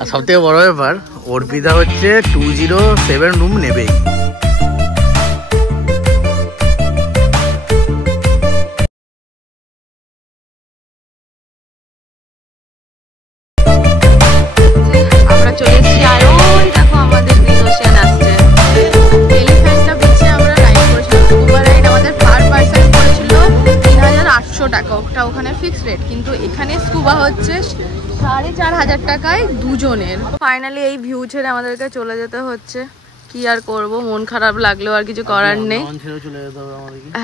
আর সব থেকে বড় ব্যাপার অর্পিতা হচ্ছে 207 রুম নেবেই। ওখানে ফিক্স রেট, কিন্তু এখানে স্কুবা হচ্ছে 4500 টাকায় দুজনের। ফাইনালি এই ভিউ ছেড়ে আমাদেরকে চলে যেতে হচ্ছে, কি আর করব, মন খারাপ লাগলেও আর কিছু করার নেই।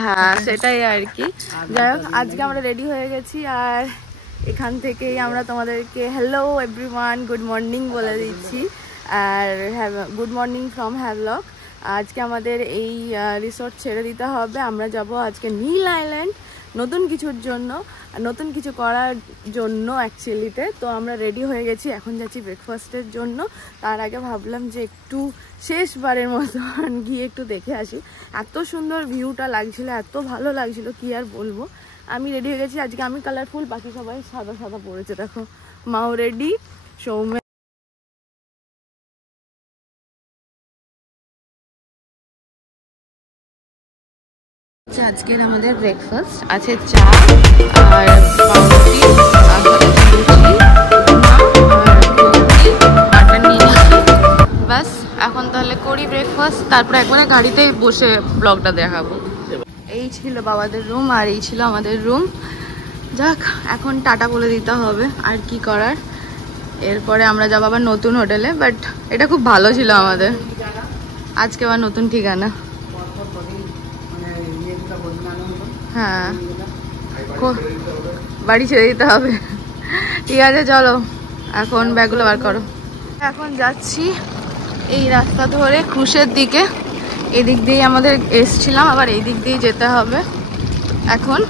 হ্যাঁ সেটাই আর কি। যাই হোক আজকে আমরা রেডি হয়ে গেছি, আর এখান থেকেই আমরা তোমাদেরকে হ্যালো এভরিওয়ান, গুড মর্নিং বলে দিচ্ছি। আর গুড মর্নিং ফ্রম হ্যাভলক। আজকে আমাদের এই রিসোর্ট ছেড়ে দিতে হবে, আমরা যাব আজকে নীল আইল্যান্ড নতুন কিছুর জন্য, নতুন কিছু করার জন্য অ্যাকচুয়ালিতে। তো আমরা রেডি হয়ে গেছি, এখন যাচ্ছি ব্রেকফাস্টের জন্য। তার আগে ভাবলাম যে একটু শেষবারের মতন গিয়ে একটু দেখে আসি। এত সুন্দর ভিউটা লাগছিল, এত ভালো লাগছিল, কি আর বলবো। আমি রেডি হয়ে গেছি, আজকে আমি কালারফুল, বাকি সবাই সাদা সাদা পড়েছে। দেখো মাও রেডি, সৌম্য আজকের আমাদের ব্রেকফাস্ট আছে চা আর পাউরুটি আর মাটন নিয়ে নিচ্ছি। ব্যাস এখন তাহলে করি ব্রেকফাস্ট, তারপরে একবারে গাড়িতে বসে ব্লগটা দেখাবো। এই ছিল বাবাদের রুম আর এই ছিল আমাদের রুম। যাক এখন টাটা বলে দিতে হবে, আর কি করার। এরপরে আমরা যাবো আবার নতুন হোটেলে, বাট এটা খুব ভালো ছিল আমাদের। আজকে আবার নতুন ঠিকানা। হ্যাঁ বাড়ি ছেড়ে দিতে হবে। ঠিক আছে চলো এখন ব্যাগগুলো বার করো। এখন যাচ্ছি এই রাস্তা ধরে ক্রুশের দিকে, এদিক দিয়ে আমাদের এসছিলাম, আবার এই দিক দিয়ে যেতে হবে এখন।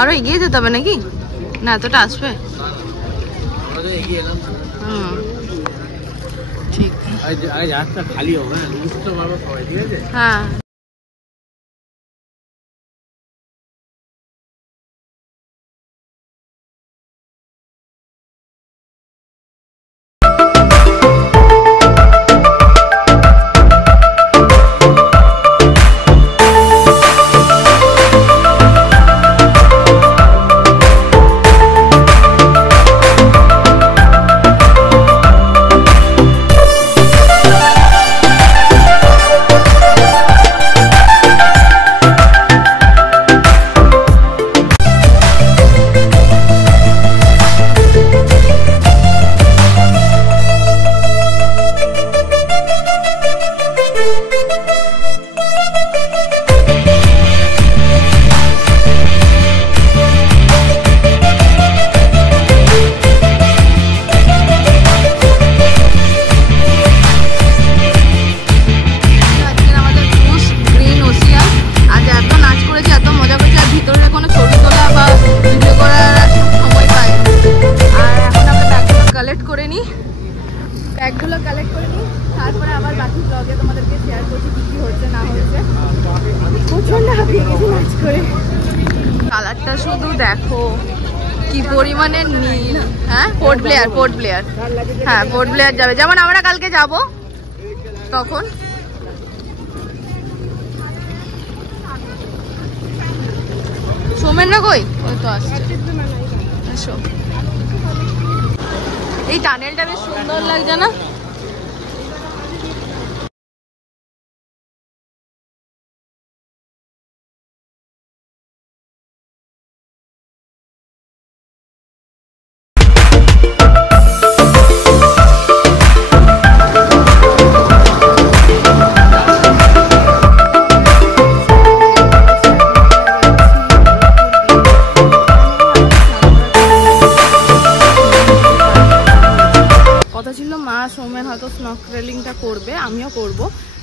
আরো এগিয়ে যেতে হবে নাকি? না এতটা আসবে। ঠিক হ্যাঁ ব্যাগগুলো কালেক্ট করে নিই, তারপরে আবার বাকি ব্লগে তোমাদেরকে শেয়ার করছি কি কি হচ্ছে না হচ্ছে। প্রচন্ড হাঁপিয়ে গেছি নাচ করে। কালারটা শুধু দেখো কি পরিমাণে নীল। হ্যাঁ পোর্ট ব্লেয়ার, পোর্ট ব্লেয়ার, হ্যাঁ পোর্ট ব্লেয়ার যাবে, যেমন আমরা কালকে যাব তখন। সোমেনরা কই? ওই তো আসছে। এই টানেলটা বেশ সুন্দর লাগছে না?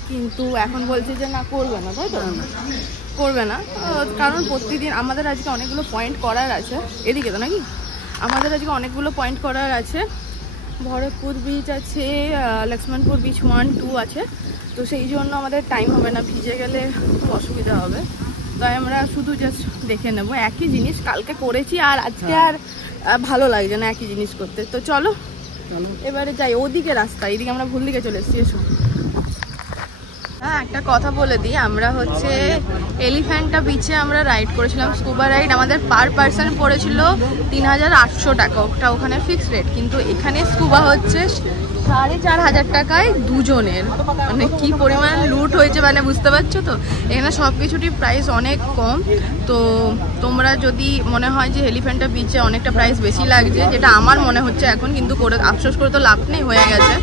কিন্তু এখন বলছে যে না করবে না, তাই তো? করবে না কারণ প্রতিদিন আমাদের আজকে অনেকগুলো পয়েন্ট করার আছে, এদিকে তো নাকি আমাদের আজকে অনেকগুলো পয়েন্ট করার আছে। ভরতপুর বিচ আছে, লক্ষ্মণপুর বিচ 1, 2 আছে, তো সেই জন্য আমাদের টাইম হবে না, ভিজে গেলে খুব অসুবিধা হবে। তাই আমরা শুধু জাস্ট দেখে নেব। একই জিনিস কালকে করেছি আর আজকে আর ভালো লাগছে না একই জিনিস করতে। তো চলো এবারে যাই, ওদিকে রাস্তা, এদিকে আমরা ভুল দিকে চলে এসেছি। এসো। হ্যাঁ, একটা কথা বলে দিই, আমরা হচ্ছে এলিফ্যান্টা বিচে আমরা রাইড করেছিলাম, স্কুবা রাইড। আমাদের পার পার্সন পড়েছিল 3800 টাকা, ওটা ওখানে ফিক্সড রেট। কিন্তু এখানে স্কুবা হচ্ছে 4500 টাকায় দুজনের। মানে কি পরিমাণ লুট হয়েছে মানে বুঝতে পারছো তো। এখানে সব কিছুরই প্রাইস অনেক কম। তো তোমরা যদি মনে হয় যে এলিফ্যান্টা বিচে অনেকটা প্রাইস বেশি লাগছে, যেটা আমার মনে হচ্ছে এখন, কিন্তু করে আফসোস করে তো লাভ নেই, হয়ে গেছে।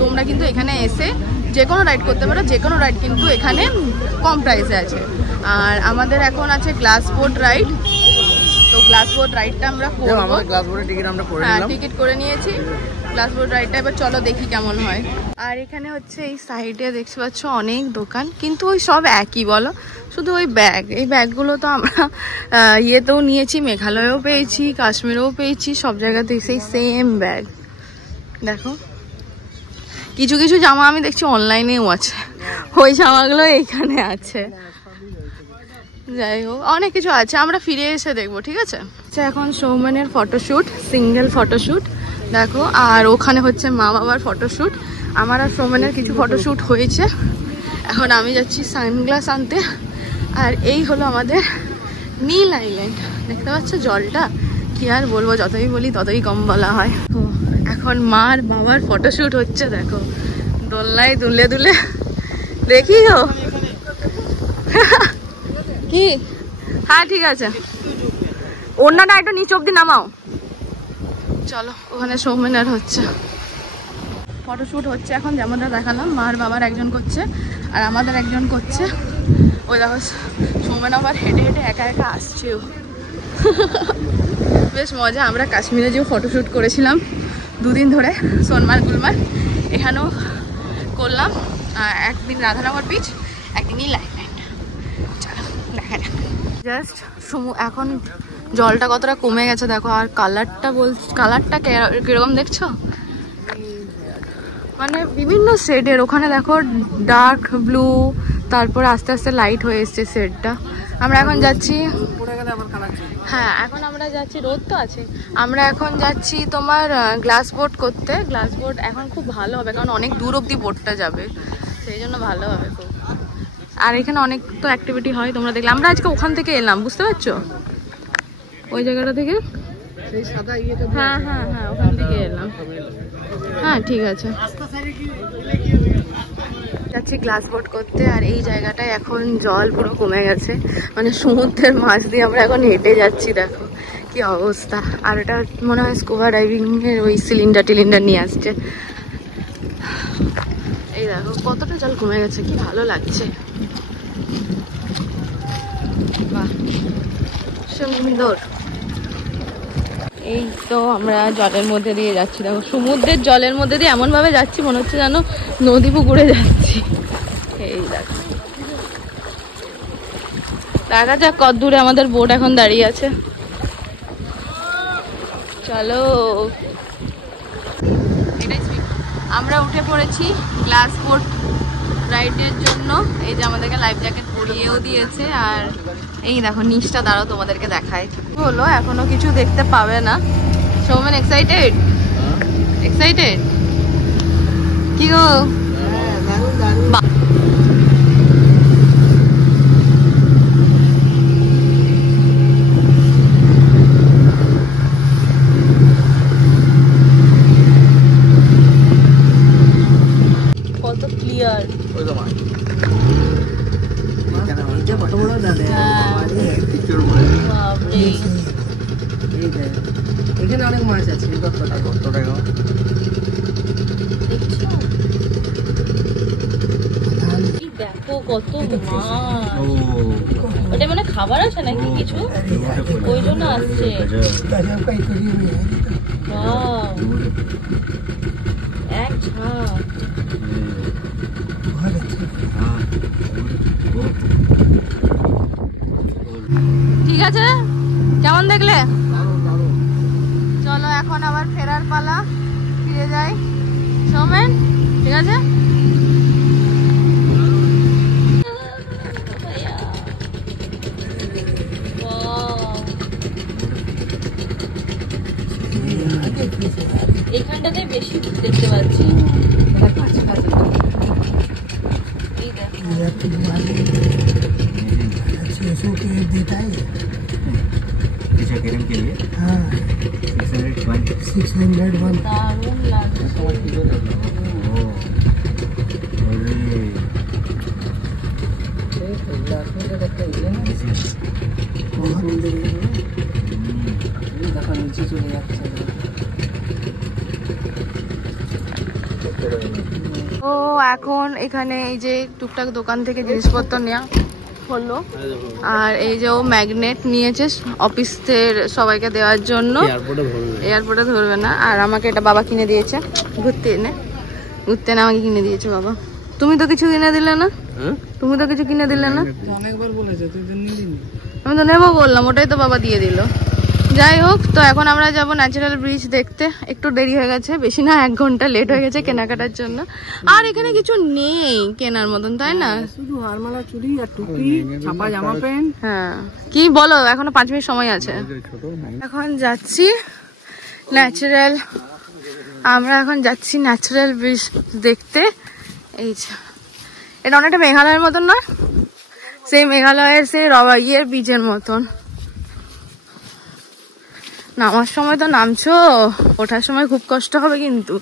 তোমরা কিন্তু এখানে এসে যে কোনো রাইড করতে পারো, যে কোনো রাইড কিন্তু এখানে কম প্রাইসে আছে। আর আমাদের এখন আছে গ্লাস বোট রাইড, তো গ্লাস বোট রাইডটা আমরা করবো। গ্লাস বোটের টিকিট আমরা করে নিলাম, টিকিট করে নিয়েছি। গ্লাস বোট রাইডটা এবার চলো দেখি কেমন হয়। আর এখানে হচ্ছে এই সাইডে দেখতে পাচ্ছ অনেক দোকান, কিন্তু ওই সব একই বলো, শুধু ওই ব্যাগ। এই ব্যাগগুলো তো আমরা ইয়েতেও নিয়েছি, মেঘালয়েও পেয়েছি, কাশ্মীরেও পেয়েছি, সব জায়গাতেই সেই সেম ব্যাগ। দেখো কিছু কিছু জামা আমি দেখছি অনলাইনেও আছে, ওই জামাগুলো এইখানে আছে। যাই হোক, অনেক কিছু আছে, আমরা ফিরে এসে দেখবো, ঠিক আছে? এখন সৌমেনের ফটোশ্যুট, সিঙ্গেল ফটোশ্যুট দেখো। আর ওখানে হচ্ছে মা বাবার ফটোশ্যুট। আমার আর সৌমেনের কিছু ফটোশ্যুট হয়েছে। এখন আমি যাচ্ছি সানগ্লাস আনতে। আর এই হলো আমাদের নীল আইল্যান্ড, দেখতে পাচ্ছ জলটা, কি আর বলবো, যতই বলি ততই কম বলা হয়। তো এখন মার বাবার ফটোশ্যুট হচ্ছে, দেখো দোলনায় দুলে দুলে। দেখি গো কি? হ্যাঁ ঠিক আছে, ওড়নাটা একটু নিচে অব্দি নামাও। চলো, ওখানে সৌমেনের হচ্ছে ফটোশ্যুট হচ্ছে এখন, যেমনটা দেখালাম। মার বাবার একজন করছে আর আমাদের একজন করছে। ওই দেখো সৌমেন আবার হেঁটে হেঁটে একা একা আসছেও। বেশ মজা। আমরা কাশ্মীরে যেও ফটোশ্যুট করেছিলাম 2 দিন ধরে, সোনমার্গ গুলমার্গ, এখানেও করলাম। একদিন রাধানগর বিচ, একদিন নীল আইল্যান্ড। চলো দেখা যাক। জাস্ট এখন জলটা কতটা কমে গেছে দেখো। আর কালারটা কিরকম দেখছো, মানে বিভিন্ন শেডের। ওখানে দেখো ডার্ক ব্লু, তারপর আস্তে আস্তে লাইট হয়ে এসছে শেডটা। আমরা এখন যাচ্ছি, হ্যাঁ এখন আমরা যাচ্ছি, রোদ তো আছে। আমরা এখন যাচ্ছি তোমার গ্লাস বোট করতে। গ্লাস বোট এখন খুব ভালো হবে, কারণ অনেক দূর অব্দি বোটটা যাবে, সেই জন্য ভালো হবে খুব। আর এখানে অনেক তো অ্যাক্টিভিটি হয়, তোমরা দেখলে। আমরা আজকে ওখান থেকে এলাম, বুঝতে পারছো, ওই জায়গাটা থেকে। হ্যাঁ হ্যাঁ হ্যাঁ, ওখান থেকে এলাম। হ্যাঁ ঠিক আছে, যাচ্ছি গ্লাস বোট করতে। আর এই জায়গাটায় এখন জল পুরো কমে গেছে, মানে সমুদ্রের মাছ দিয়ে আমরা এখন হেঁটে যাচ্ছি, দেখো কি অবস্থা। আর এটা মনে হয় স্কুবা ডাইভিং এর ওই সিলিন্ডার নিয়ে আসছে। এই দেখো কতটা জল কমে গেছে, কি ভালো লাগছে, বাহ সুন্দর। এই তো আমরা জলের মধ্যে দিয়ে যাচ্ছি, দেখো সমুদ্রের জলের মধ্যে দিয়ে এমন ভাবে যাচ্ছি মনে হচ্ছে যেন নদী পুকুরে যাচ্ছি। এই দেখো, দেখা যাক কত দূরে আমাদের বোট এখন দাঁড়িয়ে আছে। চলো, আমরা উঠে পড়েছি গ্লাস বোট রাইডের জন্য। এই যে আমাদেরকে লাইফ জ্যাকেট পরিয়েও দিয়েছে। আর এই দেখো নিচটা, দাঁড়াও তোমাদেরকে দেখায়। হলো এখনো কিছু দেখতে পাবে না। সৌমেন এক্সাইটেড? এক্সাইটেড কি গো? কত ক্লিয়ার, এখানে অনেক মাছ আছে। দেখো কত মাছ, ওটা মানে খাবার আছে নাকি কিছু, ওই জন্য আসছে। এক ঝাঁক ঠিক আছে, কেমন দেখলে? চলো এখন আবার ফেরার পালা, ফিরে যাই। সৌমেন, ঠিক আছে? এখানটাতে বেশি দেখতে পাচ্ছি। देता है अच्छा कैरम के लिए हाँ 601 দারুণ লাগছে। নিচে চলে যাচ্ছে। তো এখন এখানে এই যে টুকটাক দোকান থেকে জিনিসপত্র নেওয়া হলো, আর এই যে ও ম্যাগনেট নিয়েছে অফিসের সবাইকে দেওয়ার জন্য। এয়ারপোর্টে ধরবে না। আর আমাকে এটা বাবা কিনে দিয়েছে, ঘুরতে এনে আমাকে কিনে দিয়েছে বাবা। তুমি তো কিছু কিনে দিলে না? তুমি তো কিছু কিনে দিলে না? অনেকবার বলেছে তুই তো নিলি না। আমি তো নেবো বললাম, ওটাই তো বাবা দিয়ে দিল। যাই হোক, তো এখন আমরা যাব ন্যাচারাল ব্রিজ দেখতে। একটু দেরি হয়ে গেছে, বেশি না 1 ঘন্টা লেট হয়ে গেছে কেনাকাটার জন্য। আর এখানে কিছু নেই কেনার মতন, তাই না? শুধু হারমালা, চুড়ি আর টুপি, ছাপা জামা প্যান্ট। হ্যাঁ, কি বলো, এখনো 5 মিনিট সময় আছে। এখন যাচ্ছি ন্যাচারাল, আমরা এখন যাচ্ছি ন্যাচারাল ব্রিজ দেখতে। এই যে এটা অনেকটা মেঘালয়ের মতন না? সেই মেঘালয়ের সেই ইয়ের বীজের মতন। নামার সময় তো নামছো, ওঠার সময় খুব কষ্ট হবে কিন্তু।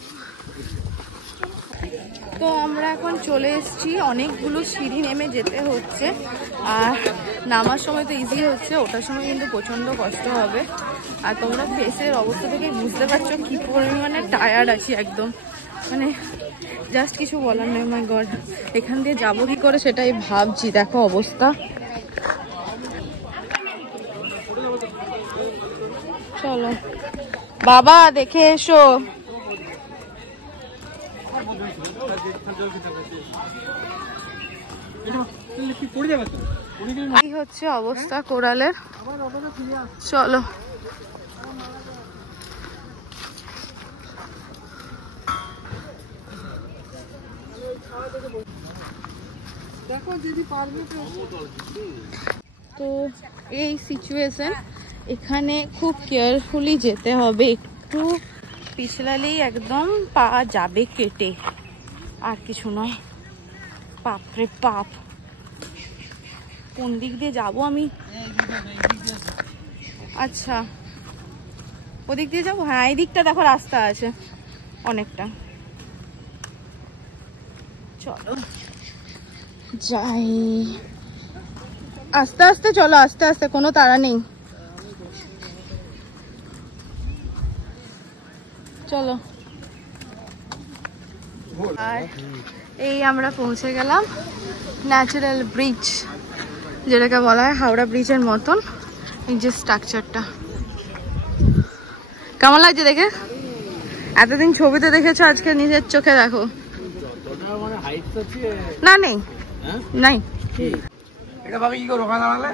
তো আমরা এখন চলে এসেছি, অনেকগুলো সিঁড়ি নেমে যেতে হচ্ছে। আর নামার সময় তো ইজি হচ্ছে, ওঠার সময় কিন্তু প্রচন্ড কষ্ট হবে। আর তোমরা ফেসের অবস্থা থেকে বুঝতে পারছো কি পরিমাণে টায়ার্ড আছি একদম, মানে জাস্ট কিছু বলার নেই। মাই গড, এখান দিয়ে যাবো কি করে সেটাই ভাবছি। দেখো অবস্থা। চলো বাবা, দেখে এসো। এই হচ্ছে অবস্থা কোরালের। চলো দেখো যদি পারবে তো এই সিচুয়েশন, এখানে খুব কেয়ারফুলি যেতে হবে। একটু পিছলালেই একদম পা যাবে কেটে, আর কিছু নয়। বাপরে বাপ, কোন দিক দিয়ে যাবো আমি? আচ্ছা, ওদিক দিয়ে যাবো। হ্যাঁ, এই দিকটা দেখো রাস্তা আছে অনেকটা। চলো যাই, আস্তে আস্তে চলো, আস্তে আস্তে, কোনো তাড়া নেই। চলো। আর এই আমরা পৌঁছে গেলাম ন্যাচারাল ব্রিজ, যেটাকে বলা হয় হাওড়া ব্রিজের মতন। এই যে স্ট্রাকচারটা কেমন লাগছে দেখে? এতদিন ছবিতে দেখেছো, আজকে নিজের চোখে দেখো। না নেই, নাই। এটা ভাবে কি করে ওখানে দাঁড়ালে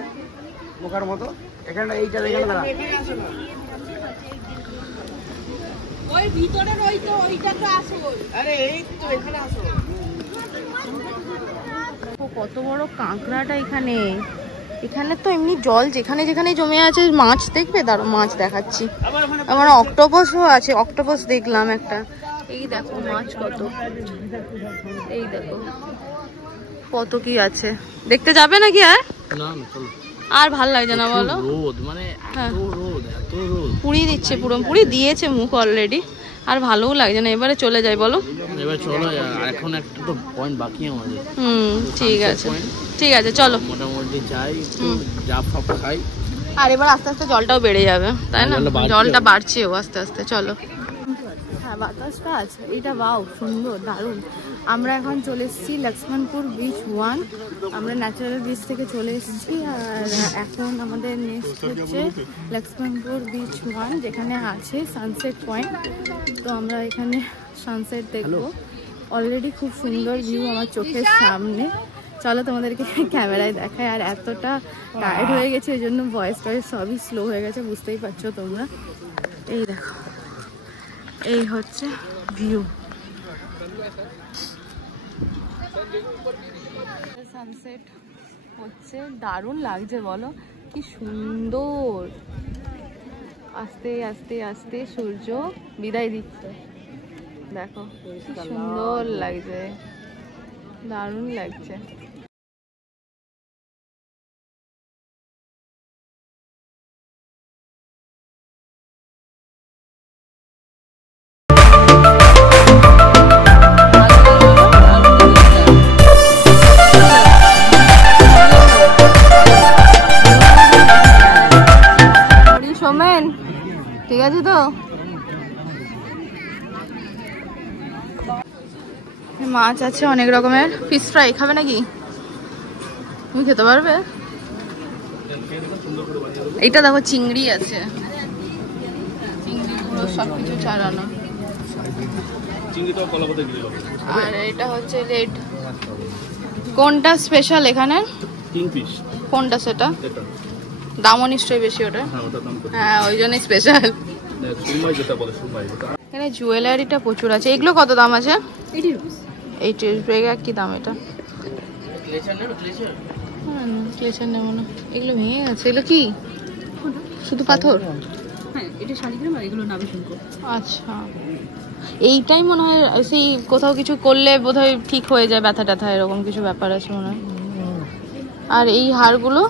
বোকার মতো? এখানে এইটা দেখে দাঁড়া। ওই ভিতরে রইতো, ওইটা তো আসো। আরে এই তো এখানে আসো। কত বড় কাঁকড়াটা এখানে। এখানে তো এমনি জল যেখানে যেখানে জমে আছে মাছ দেখবে, দাঁড়ো মাছ দেখাচ্ছি। আমার অক্টোপাসও আছে, অক্টোপাস দেখলাম একটা। এই দেখো মাছ কত, এই দেখো কত কি আছে। দেখতে যাবে নাকি? আর ভাল লাগছে না বলো? রোদ মানে এত রোদ, এত রোদ পুড়িয়ে দিচ্ছে, পুরো পুড়িয়ে দিয়েছে মুখ অলরেডি। আর ভালোও লাগছে না। এবারে চলে যাই বলো? এবার চলো, এখন একটা তো পয়েন্ট বাকি আমাদের। ঠিক আছে, ঠিক আছে, চলো মোটামুটি যাই, যা ফাপ খাই। আর এবার আস্তে আস্তে জলটাও বেড়ে যাবে, তাই না? জলটা বাড়ছেও আস্তে আস্তে। চলো। হ্যাঁ, বাতাসটা আছে, এটা বাও সুন্দর, দারুণ। আমরা এখন চলে এসেছি লক্ষ্মণপুর বিচ 1। আমরা ন্যাচারাল বিচ থেকে চলে এসেছি। আর এখন আমাদের নেক্সট হচ্ছে লক্ষ্মণপুর বিচ 1, যেখানে আছে সানসেট পয়েন্ট। তো আমরা এখানে সানসেট দেখবো। অলরেডি খুব সুন্দর ভিউ আমার চোখের সামনে। চলো তোমাদেরকে ক্যামেরায় দেখায়। আর এতটা টায়ার্ড হয়ে গেছে এই জন্য ভয়েস টয়েস সবই স্লো হয়ে গেছে, বুঝতেই পারছো তোমরা। এই দেখো, এই হচ্ছে ভিউ। সানসেট হচ্ছে, দারুণ লাগছে বলো, কি সুন্দর। আস্তে আস্তে আস্তে সূর্য বিদায় দিচ্ছে, দেখো কি সুন্দর লাগছে, দারুণ লাগছে। সোমেন ঠিক আছে তো? মাছ আছে অনেক রকমের। ফিশ ফ্রাই খাবে নাকি? তুমি খেতে পারবে? এইটা দেখো চিংড়ি আছে, চিংড়ি পুরো সবকিছু ছাড়ানো। আর এটা হচ্ছে রেড। কোনটা স্পেশাল এখানে? কিংফিশ। কোনটা সেটা? দামও নিশ্চয়ই বেশি ওটা। হ্যাঁ ওই জন্যই স্পেশাল। এখানে জুয়েলারিটা প্রচুর আছে। এগুলো কত দাম আছে? 80 রুপিস। কি দাম এটা? ক্লেচার নেবো না, এগুলো ভেঙে গেছে। এগুলো কি শুধু পাথর? আচ্ছা, এইটাই মনে হয় সেই কোথাও কিছু করলে বোধহয় ঠিক হয়ে যায়, ব্যথা ট্যাথা এরকম কিছু ব্যাপার আছে মনে হয়। আর এই হারগুলো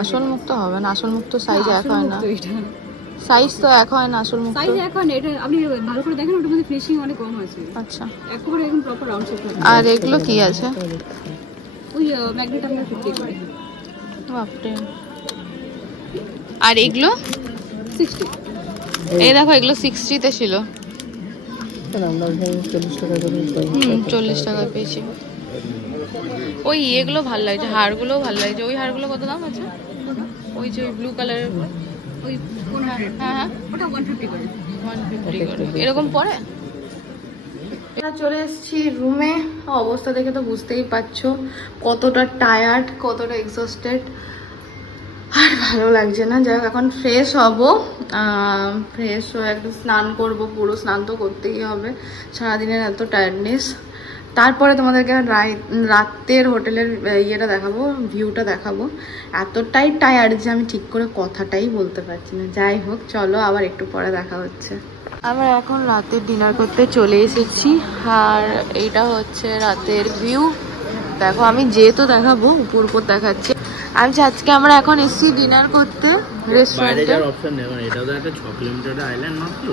আসল মুক্ত হবে না, আসল মুক্ত সাইজ এক হয় না, সাইজ তো এক হয় না, আসল মুক্ত সাইজ এক হয় না। এটা আপনি ভালো করে দেখেন, ওটার মধ্যে ফিনিশিং অনেক কম আছে। আচ্ছা, একবারে একদম প্রপার রাউন্ড শেপ। আর এগুলো কি আছে? ওই ম্যাগনেট আমরা 50 করে। বাপরে। আর এগুলো 60। এই দেখো এগুলো 60 তে ছিল, আমরা 40 টাকা করে পেয়েছি। 40 টাকা পেয়েছি। ওই এগুলো ভালো লাগছে, হারগুলো ভালো লাগছে। ওই হারগুলো কত দাম আছে? ওই যে ব্লু কালারের, ওই হ্যাঁ ওটা 150 করে। 150 করে এরকম পড়ে। চলে এসেছি রুমে। অবস্থা দেখে তো বুঝতেই পারছো কতটা টায়ার্ড, কতটা এক্সস্টেড, আর ভালো লাগছে না। যাই হোক এখন ফ্রেশ হব, ফ্রেশ হয়ে একটু স্নান করব, পুরো স্নান তো করতেই হবে, সারাদিনের এত টায়ার্ডনেস। তারপরে তোমাদেরকে রাতের হোটেলের ইয়েটা দেখাবো, ভিউটা দেখাবো। এতটাই টায়ার্ড যে আমি ঠিক করে কথাটাই বলতে পারছি না। যাই হোক চলো, আবার একটু পরে দেখা হচ্ছে। আমরা এখন রাতের ডিনার করতে চলে এসেছি, আর এইটা হচ্ছে রাতের ভিউ। দেখো আমি যেহেতু দেখাবো উপর উপর দেখাচ্ছি। আমি আজকে আমরা এখন এসেছি ডিনার করতে রেস্টুরেন্টে। অপশন নেই, এটা তো একটা 6 কিলোমিটার আইল্যান্ড মাত্র,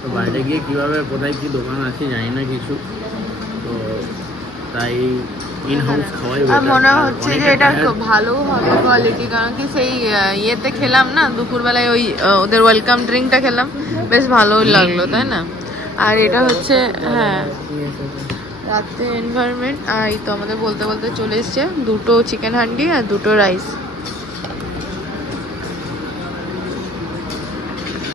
তো বাইরে গিয়ে কিভাবে কোথায় কি দোকান আছে জানি না কিছু, তো তাই ইন হাউস খাওয়াই বেটার। মনে হচ্ছে যে এটা ভালো হবে কোয়ালিটি, কারণ কি সেই ইয়েতে খেলাম না দুপুরবেলায়, ওই ওদের ওয়েলকাম ড্রিঙ্কটা খেলাম, বেশ ভালোই লাগলো তাই না। আর এটা হচ্ছে হ্যাঁ রাতে এনভায়রনমেন্ট। আর এই তো আমাদের বলতে বলতে চলে এসছে 2টো চিকেন হান্ডি আর 2টো রাইস।